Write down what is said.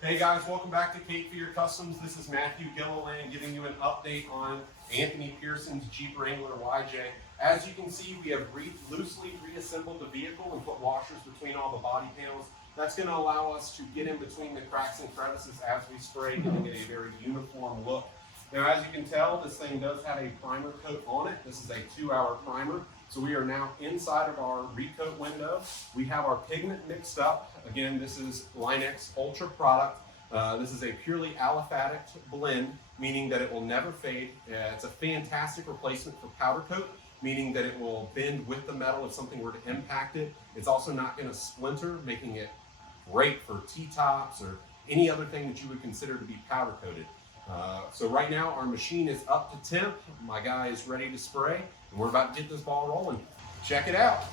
Hey guys, welcome back to Cape Fear Customs. This is Matthew Gilliland giving you an update on Anthony Pearson's Jeep Wrangler YJ. As you can see, we have loosely reassembled the vehicle and put washers between all the body panels. That's going to allow us to get in between the cracks and crevices as we spray, giving it a very uniform look. Now, as you can tell, this thing does have a primer coat on it. This is a 2-hour primer. So we are now inside of our recoat window. We have our pigment mixed up. Again, this is Line-X Ultra product. This is a purely aliphatic blend, meaning that it will never fade. It's a fantastic replacement for powder coat, meaning that it will bend with the metal if something were to impact it. It's also not going to splinter, making it great for T-tops or any other thing that you would consider to be powder coated. So right now our machine is up to temp. My guy is ready to spray and we're about to get this ball rolling. Check it out.